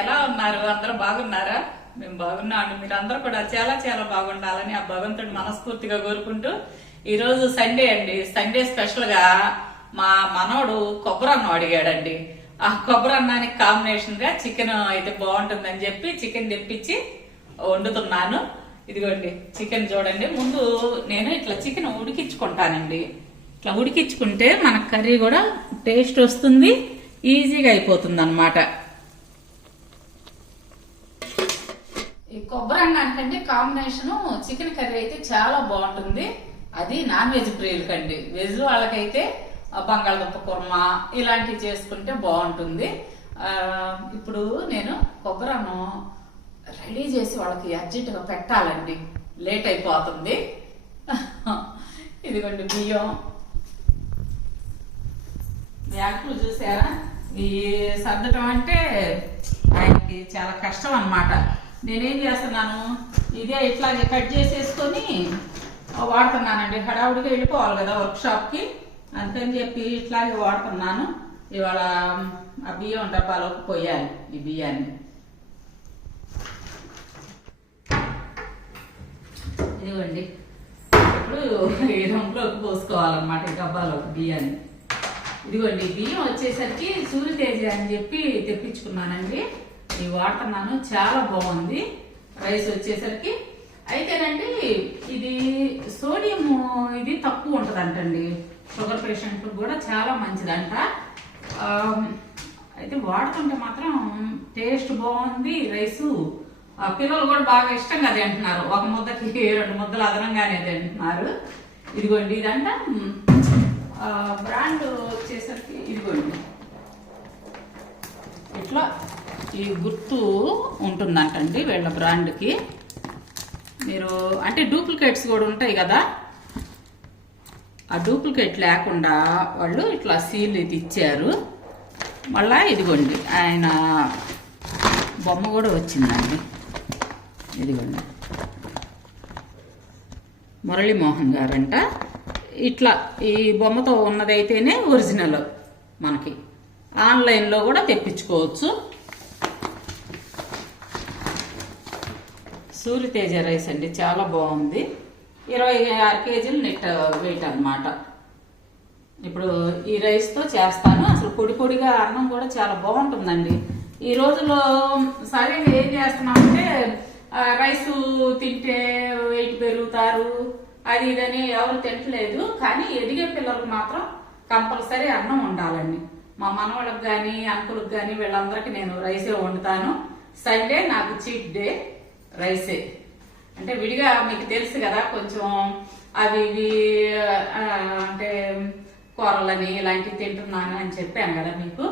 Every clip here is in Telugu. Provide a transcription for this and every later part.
ఎలా ఉన్నారు? అందరూ బాగున్నారా? మేము బాగున్నాం మీరు అందరూ కూడా చాలా చాలా బాగుండాలని ఆ భగవంతుడు మనస్ఫూర్తిగా కోరుకుంటూ ఈ రోజు సండే అండి. సండే స్పెషల్గా మా మనోడు కొబ్బరి అన్నం అడిగాడండి. ఆ కొబ్బరి అన్నానికి కాంబినేషన్గా చికెన్ అయితే బాగుంటుందని చెప్పి చికెన్ తెప్పించి వండుతున్నాను. ఇదిగోండి చికెన్ చూడండి. ముందు నేను ఇట్లా చికెన్ ఉడికించుకుంటానండి. ఇట్లా ఉడికించుకుంటే మన కర్రీ కూడా టేస్ట్ వస్తుంది ఈజీగా అయిపోతుంది అనమాట ఈ కొబ్బరి అన్నానికంటే కాంబినేషన్ చికెన్ కర్రీ అయితే చాలా బాగుంటుంది. అది నాన్ వెజ్ ప్రియులకండి. వెజ్ వాళ్ళకైతే బంగాళదుంప కుర్మ ఇలాంటివి చేసుకుంటే బాగుంటుంది. ఇప్పుడు నేను కొబ్బరి అన్నం రెడీ చేసి వాళ్ళకి అర్జెంటుగా పెట్టాలండి. లేట్ అయిపోతుంది. ఇదిగోండి బియ్యం. బ్యాంకులు చూసారా? ఈ సర్దటం అంటే ఆయనకి చాలా కష్టం అన్నమాట. నేనేం చేస్తున్నాను? ఇదే ఇట్లాగే కట్ చేసేసుకొని వాడుతున్నానండి. హడావుడిగా వెళ్ళిపోవాలి కదా వర్క్షాప్కి అందుకని చెప్పి ఇట్లాగే వాడుతున్నాను. ఇవాళ ఆ బియ్యం డబ్బాలోకి పోయాలి ఈ బియ్యాన్ని. ఇదిగోండి. ఇప్పుడు ఈ రంగులోకి పోసుకోవాలన్నమాట ఈ డబ్బాలోకి బియ్యాన్ని. ఇదిగోండి బియ్యం వచ్చేసరికి సూర్యతేజ అని చెప్పి తెప్పించుకున్నానండి. ఇవి వాడుతున్నాను చాలా బాగుంది. రైస్ వచ్చేసరికి. అయితేనండి ఇది సోడియం ఇది తక్కువ ఉంటుందంటండి. షుగర్ పేషెంట్ కూడా చాలా మంచిదంట. అయితే వాడుతుంటే మాత్రం టేస్ట్ బాగుంది రైసు పిల్లలు కూడా బాగా ఇష్టంగా తింటున్నారు. ఒక ముద్దకి రెండు ముద్దలు అదనంగానే తింటున్నారు. ఇదిగోండి ఇదంట. బ్రాండ్ వచ్చేసరికి ఇదిగోండి. ఇట్లా ఈ గుర్తు ఉంటుందంటండి వీళ్ళ బ్రాండ్కి. మీరు అంటే డూప్లికేట్స్ కూడా ఉంటాయి కదా? ఆ డూప్లికేట్ లేకుండా వాళ్ళు ఇట్లా సీల్ ఇది ఇచ్చారు. మళ్ళా ఇదిగోండి ఆయన బొమ్మ కూడా వచ్చిందండి. ఇదిగోండి. మురళీమోహన్ గారంట. ఇట్లా ఈ బొమ్మతో ఉన్నదైతేనే ఒరిజినల్ మనకి. ఆన్లైన్లో కూడా తెప్పించుకోవచ్చు. సూర్యతేజ రైస్ అండి చాలా బాగుంది. ఇరవై ఆరు కేజీలు నెట్ వెయిట్ అన్నమాట. ఇప్పుడు ఈ రైస్తో చేస్తాను. అసలు పొడి పొడిగా అన్నం కూడా చాలా బాగుంటుందండి. ఈ రోజుల్లో సరే ఏం చేస్తున్నామంటే రైస్ తింటే వెయిట్ పెరుగుతారు అది ఇదని ఎవరు తింటలేదు కానీ ఎదిగే పిల్లలకు మాత్రం కంపల్సరీ అన్నం ఉండాలండి మా మనవాళ్ళకి కానీ అంకులకు కానీ వీళ్ళందరికీ నేను రైసే వండుతాను. సండే నాకు చీట్ డే. రైసే. అంటే విడిగా మీకు తెలుసు కదా కొంచెం అవి ఇవి అంటే కూరలని ఇలాంటివి తింటున్నాను అని చెప్పాను కదా మీకు.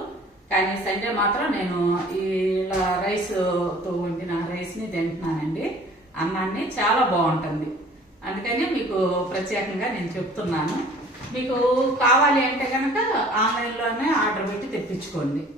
కానీ సండే మాత్రం నేను ఈ ఇలా రైస్తో వండిన రైస్ని తింటున్నానండి. అన్నాన్ని చాలా బాగుంటుంది. అందుకని మీకు ప్రత్యేకంగా నేను చెప్తున్నాను. మీకు కావాలి అంటే కనుక ఆన్లైన్లోనే ఆర్డర్ పెట్టి తెప్పించుకోండి.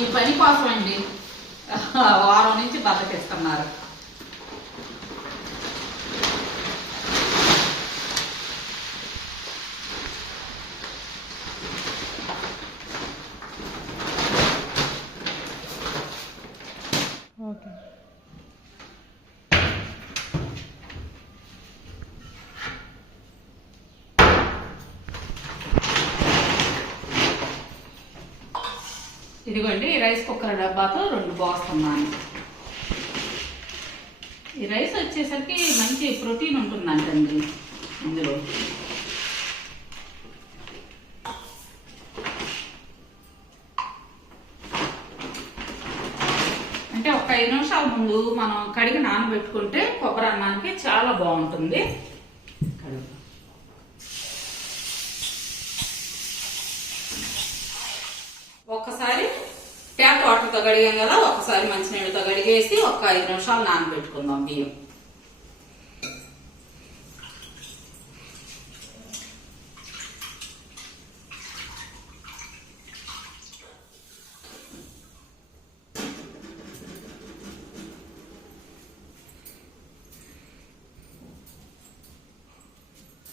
ఈ పని కోసం అండి వారం నుంచి బద్దకిస్తున్నారు. ఇదిగోండి ఈ రైస్ కుక్కర్ డబ్బాతో రెండు పోస్తున్నాను ఈ రైస్ వచ్చేసరికి మంచి ప్రోటీన్ ఉంటుందంటండి ఇందులో. అంటే ఒక ఐదు నిమిషాల ముందు మనం కడిగి నానబెట్టుకుంటే కొబ్బరి అన్నానికి చాలా బాగుంటుంది. కడుగు. కడిగాం కదా ఒకసారి మంచినీళ్ళతో కడిగేసి ఒక ఐదు నిమిషాలు నానబెట్టుకుందాం బియ్యం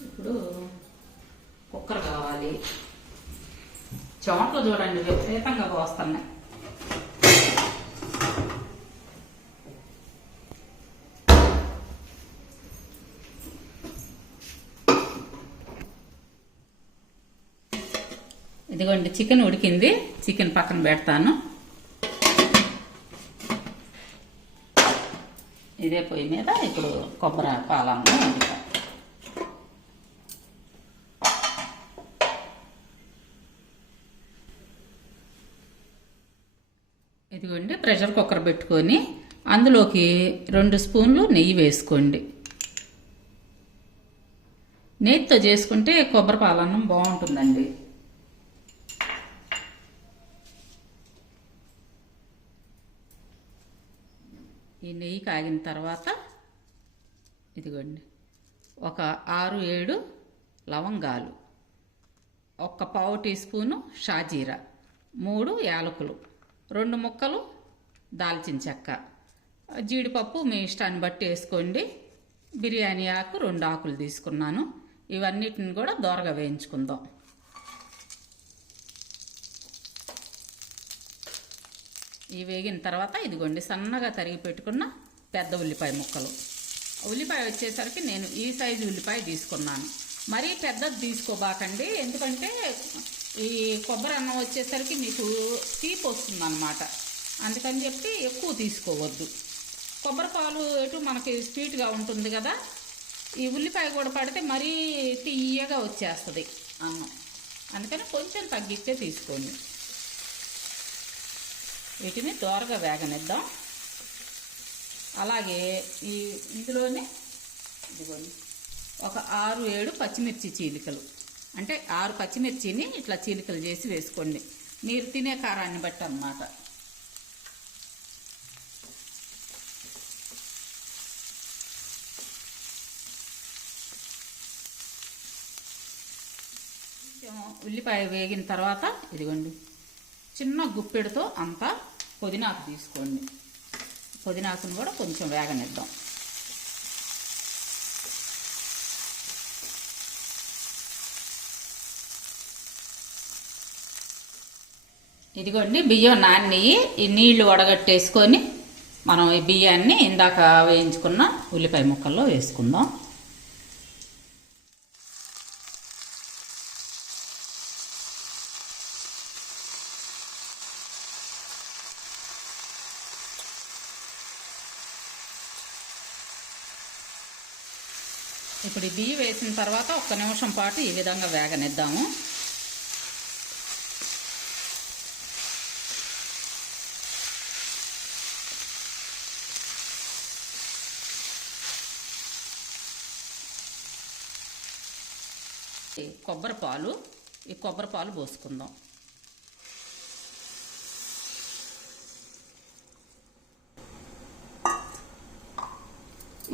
ఇప్పుడు కుక్కర్ కావాలి చెమటలు చూడండి విపరీతంగా పోస్తున్నాయి ఇదిగోండి చికెన్ ఉడికింది. చికెన్ పక్కన పెడతాను. ఇదే పొయ్యి మీద ఇప్పుడు కొబ్బరి పాలను వండుతాను ఇదిగోండి ప్రెషర్ కుక్కర్ పెట్టుకొని అందులోకి రెండు స్పూన్లు నెయ్యి వేసుకోండి. నెయ్యితో చేసుకుంటే కొబ్బరి పాలన్నం బాగుంటుందండి ఈ నెయ్యి కాగిన తర్వాత ఇదిగోండి. ఒక ఆరు ఏడు లవంగాలు ఒక పావు టీ స్పూను షాజీరా మూడు యాలకులు రెండు ముక్కలు దాల్చిన చెక్క. జీడిపప్పు మీ ఇష్టాన్ని బట్టి వేసుకోండి. బిర్యానీ ఆకు రెండు ఆకులు తీసుకున్నాను. ఇవన్నిటిని కూడా దోరగా వేయించుకుందాం. ఇవి వేగిన తర్వాత ఇదిగోండి సన్నగా తరిగి పెట్టుకున్న పెద్ద ఉల్లిపాయ ముక్కలు. ఉల్లిపాయ వచ్చేసరికి నేను ఈ సైజు ఉల్లిపాయ తీసుకున్నాను. మరీ పెద్దది తీసుకోబాకండి ఎందుకంటే ఈ కొబ్బరి అన్నం వచ్చేసరికి మీకు తీపి వస్తుంది అనమాట అందుకని చెప్పి ఎక్కువ తీసుకోవద్దు. కొబ్బరి పాలు ఎటు మనకి స్వీట్గా ఉంటుంది కదా ఈ ఉల్లిపాయ కూడా పడితే మరీ తీయగా వచ్చేస్తుంది అన్నం. అందుకని కొంచెం తగ్గిస్తే తీసుకోండి. వీటిని దోరగా వేగనిద్దాం. అలాగే ఈ ఇందులోనే ఇదిగోండి ఒక ఆరు ఏడు పచ్చిమిర్చి చీలికలు. అంటే ఆరు పచ్చిమిర్చిని ఇట్లా చీలికలు చేసి వేసుకోండి. మీరు తినే కారాన్ని బట్టి అన్నమాట. ఉల్లిపాయ వేగిన తర్వాత ఇదిగోండి చిన్న గుప్పెడుతో అంతా పుదీనాకు తీసుకోండి. పుదీనాకును కూడా కొంచెం వేగనిద్దాం. ఇదిగోండి బియ్యం నాన్ని ఈ నీళ్ళు వడగట్టేసుకొని మనం ఈ బియ్యాన్ని ఇందాక వేయించుకున్న ఉల్లిపాయ ముక్కల్లో వేసుకుందాం. ఇప్పుడు ఈ బియ్యం వేసిన తర్వాత ఒక్క నిమిషం పాటు ఈ విధంగా వేగనిద్దాము. కొబ్బరి పాలు ఈ కొబ్బరి పాలు పోసుకుందాం.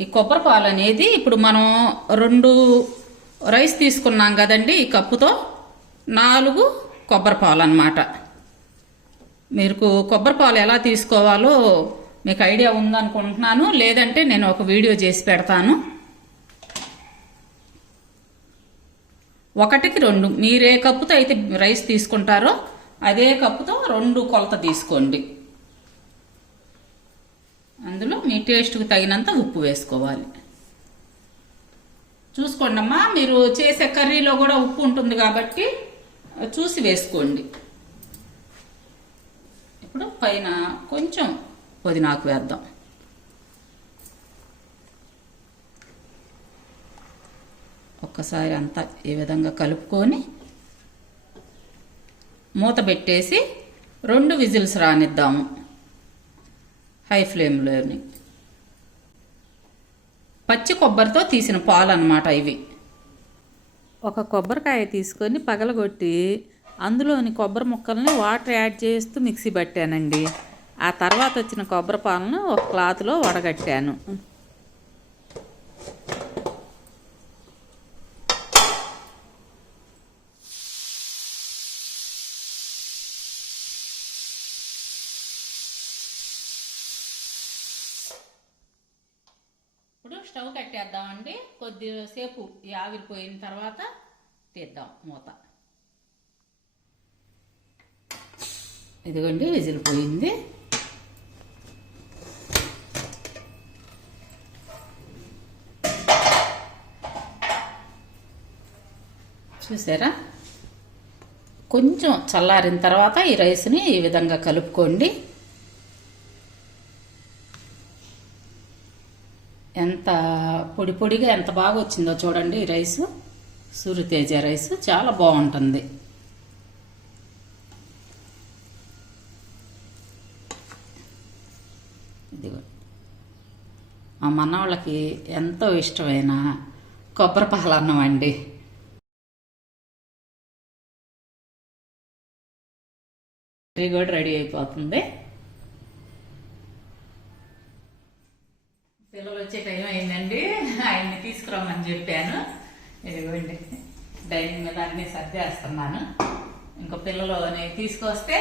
ఈ కొబ్బరి పాలు అనేది ఇప్పుడు మనం రెండు రైస్ తీసుకున్నాం కదండి ఈ కప్పుతో నాలుగు కొబ్బరి పాలు అన్నమాట. మీకు కొబ్బరి పాలు ఎలా తీసుకోవాలో మీకు ఐడియా ఉందనుకుంటున్నాను లేదంటే నేను ఒక వీడియో చేసి పెడతాను. ఒకటికి రెండు మీరే కప్పుతో అయితే రైస్ తీసుకుంటారో అదే కప్పుతో రెండు కొలత తీసుకోండి. అందులో మీ టేస్ట్కి తగినంత ఉప్పు వేసుకోవాలి. చూసుకోండి అమ్మా మీరు చేసే కర్రీలో కూడా ఉప్పు ఉంటుంది కాబట్టి చూసి వేసుకోండి. ఇప్పుడు పైన కొంచెం పుదీనాకు వేద్దాం. ఒక్కసారి అంతా ఈ విధంగా కలుపుకొని మూత పెట్టేసి రెండు విజిల్స్ రానిద్దాము. హై ఫ్లేమ్లోని పచ్చి కొబ్బరితో తీసిన పాలు అనమాట ఇవి. ఒక కొబ్బరికాయ తీసుకొని పగలగొట్టి అందులోని కొబ్బరి ముక్కల్ని వాటర్ యాడ్ చేస్తూ మిక్సీ పట్టానండి. ఆ తర్వాత వచ్చిన కొబ్బరి పాలను ఒక క్లాత్లో వడగట్టాను. ఇప్పుడు స్టవ్ కట్టేద్దామండి. కొద్దిసేపు ఆవిరిపోయిన తర్వాత తీద్దాం మూత. ఇదిగోండి విజిల్ పోయింది. చూసారా? కొంచెం చల్లారిన తర్వాత ఈ రైస్ని ఈ విధంగా కలుపుకోండి. ఎంత పొడి పొడిగా ఎంత బాగా వచ్చిందో చూడండి రైస్. రైసు సూర్యతేజ రైస్ చాలా బాగుంటుంది. ఇదిగో. మా మనవాళ్ళకి ఎంతో ఇష్టమైన కొబ్బరి పాలన్నం అండి. ఇది కూడా రెడీ అయిపోతుంది. పిల్లలు వచ్చే టైం అయిందండి. ఆయన్ని తీసుకురమ్మని చెప్పాను. ఇదిగోండి డైనింగ్ మీద అన్ని సర్దేస్తున్నాను. ఇంకో పిల్లలు తీసుకొస్తే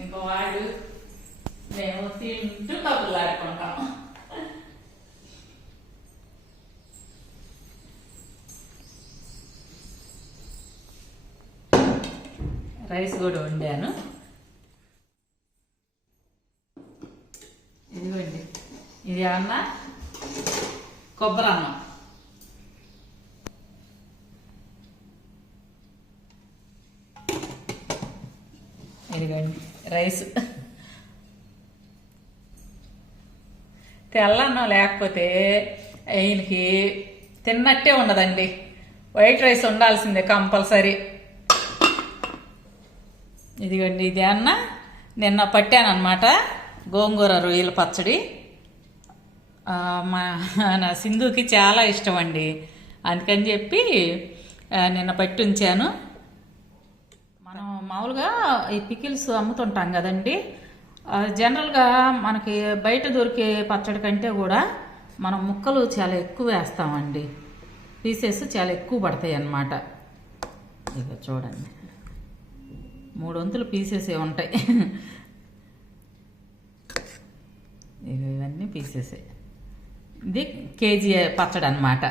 ఇంకో వాడు మేము తింటూ కబుర్లు ఆడుకుంటాము రైస్ కూడా వండాను. ఇదిగోండి ఇది ఏమన్నా? కొబ్బరి అన్నం ఇదిగోండి రైస్. తెల్లన్నం లేకపోతే ఆయనకి తిన్నట్టే ఉండదండి. వైట్ రైస్ ఉండాల్సిందే కంపల్సరీ. ఇదిగోండి ఇది అన్న నిన్న పట్టానమాట గోంగూర రొయ్యల పచ్చడి. మా నా సింధుకి చాలా ఇష్టం అండి అందుకని చెప్పి నిన్న పట్టి ఉంచాను మనం మామూలుగా ఈ పికిల్స్ అమ్ముతుంటాం కదండి. జనరల్గా మనకి బయట దొరికే పచ్చడి కంటే కూడా మనం ముక్కలు చాలా ఎక్కువ వేస్తామండి. పీసెస్ చాలా ఎక్కువ పడతాయి అన్నమాట ఇక చూడండి. మూడు వంతులు పీసెస్ ఉంటాయి. ఇక ఇవన్నీ పీసెసే ఇది కేజీ పచ్చడి అనమాట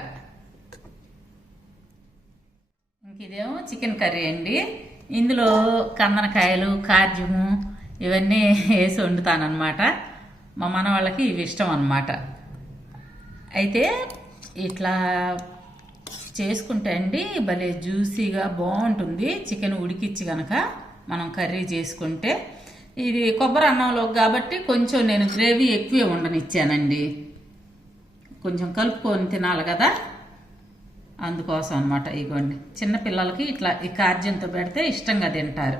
ఇంక ఇదేమో చికెన్ కర్రీ అండి. ఇందులో కందనకాయలు కార్జము ఇవన్నీ వేసి వండుతానమాట మా మన వాళ్ళకి ఇవి ఇష్టం అనమాట అయితే ఇట్లా చేసుకుంటే అండి భలే జ్యూసీగా బాగుంటుంది. చికెన్ ఉడికిచ్చి కనుక మనం కర్రీ చేసుకుంటే. ఇది కొబ్బరి అన్నంలో కాబట్టి కొంచెం నేను గ్రేవీ ఎక్కువే ఉండనిచ్చానండి కొంచెం కలుపుకొని తినాలి కదా? అందుకోసం అనమాట ఇగోండి. చిన్నపిల్లలకి ఇట్లా ఈ కార్జ్యంతో పెడితే ఇష్టంగా తింటారు.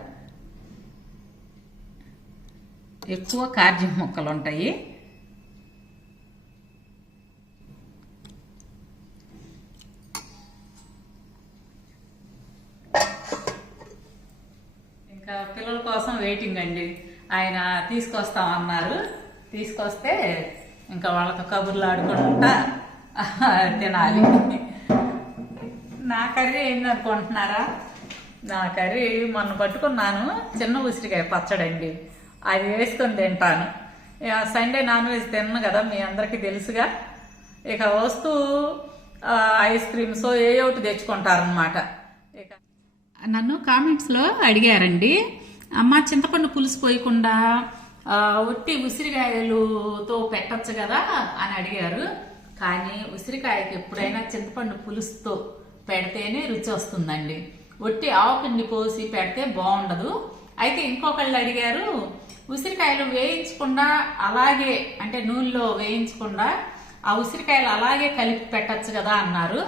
ఎక్కువ కార్జ్యం ముక్కలు ఉంటాయి. ఇంకా పిల్లల కోసం వెయిటింగ్ అండి. ఆయన తీసుకొస్తామన్నారు. తీసుకొస్తే ఇంకా వాళ్ళతో కబుర్లు ఆడుకుంటా తినాలి. నా కర్రీ ఏందనుకుంటున్నారా? నా కర్రీ మొన్న పట్టుకున్నాను. చిన్న ఉసిరికాయ పచ్చడండి. అది వేసుకొని తింటాను. ఇక సండే నాన్ వెజ్ తిన్ను కదా మీ అందరికీ తెలుసుగా. ఇక వస్తూ ఐస్ క్రీమ్స్ ఏ ఒకటి తెచ్చుకుంటారనమాట ఇక నన్ను కామెంట్స్లో అడిగారండి అమ్మ చింతపండు పులుసు పోయకుండా ఒట్టి ఉసిరికాయలుతో పెట్టచ్చు కదా అని అడిగారు. కానీ ఉసిరికాయకి ఎప్పుడైనా చింతపండు పులుసుతో పెడితేనే రుచి వస్తుందండి. ఒట్టి ఆవుపిండి పోసి పెడితే బాగుండదు. అయితే ఇంకొకళ్ళు అడిగారు ఉసిరికాయలు వేయించకుండా అలాగే అంటే నూనెలో వేయించకుండా ఆ ఉసిరికాయలు అలాగే కలిపి పెట్టచ్చు కదా అన్నారు.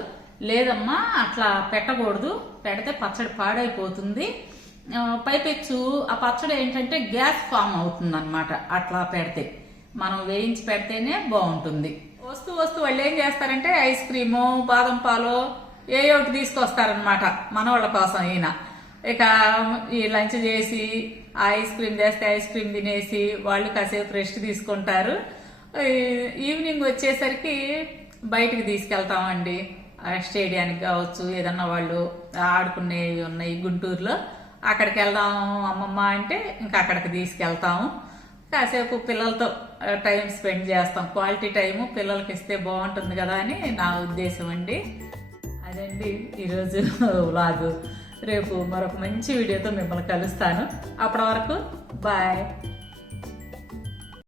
లేదమ్మా అట్లా పెట్టకూడదు. పెడితే పచ్చడి పాడైపోతుంది. పైపెచ్చు. ఆ పచ్చడి ఏంటంటే గ్యాస్ ఫామ్ అవుతుంది అనమాట అట్లా పెడితే. మనం వేయించి పెడితేనే బాగుంటుంది. వస్తూ వస్తూ వాళ్ళు ఏం చేస్తారంటే ఐస్ క్రీము బాదం పాలు ఏ ఒకటి తీసుకొస్తారనమాట మనవాళ్ళ కోసం ఈయన. ఇక ఈ లంచ్ చేసి ఆ ఐస్ క్రీమ్ చేస్తే ఐస్ క్రీమ్ తినేసి వాళ్ళు కాసేపు రెస్ట్ తీసుకుంటారు. ఈవినింగ్ వచ్చేసరికి బయటికి తీసుకెళ్తామండి. స్టేడియానికి కావచ్చు ఏదన్నా వాళ్ళు ఆడుకునేవి ఉన్నాయి గుంటూరులో. అక్కడికి వెళ్దాం అమ్మమ్మ అంటే ఇంకా అక్కడికి తీసుకెళ్తాము. కాసేపు పిల్లలతో టైం స్పెండ్ చేస్తాం. క్వాలిటీ టైము పిల్లలకి ఇస్తే బాగుంటుంది కదా అని నా ఉద్దేశం అండి. అదండి ఈరోజు వ్లాగు. రేపు మరొక మంచి వీడియోతో మిమ్మల్ని కలుస్తాను. అప్పటి వరకు బాయ్.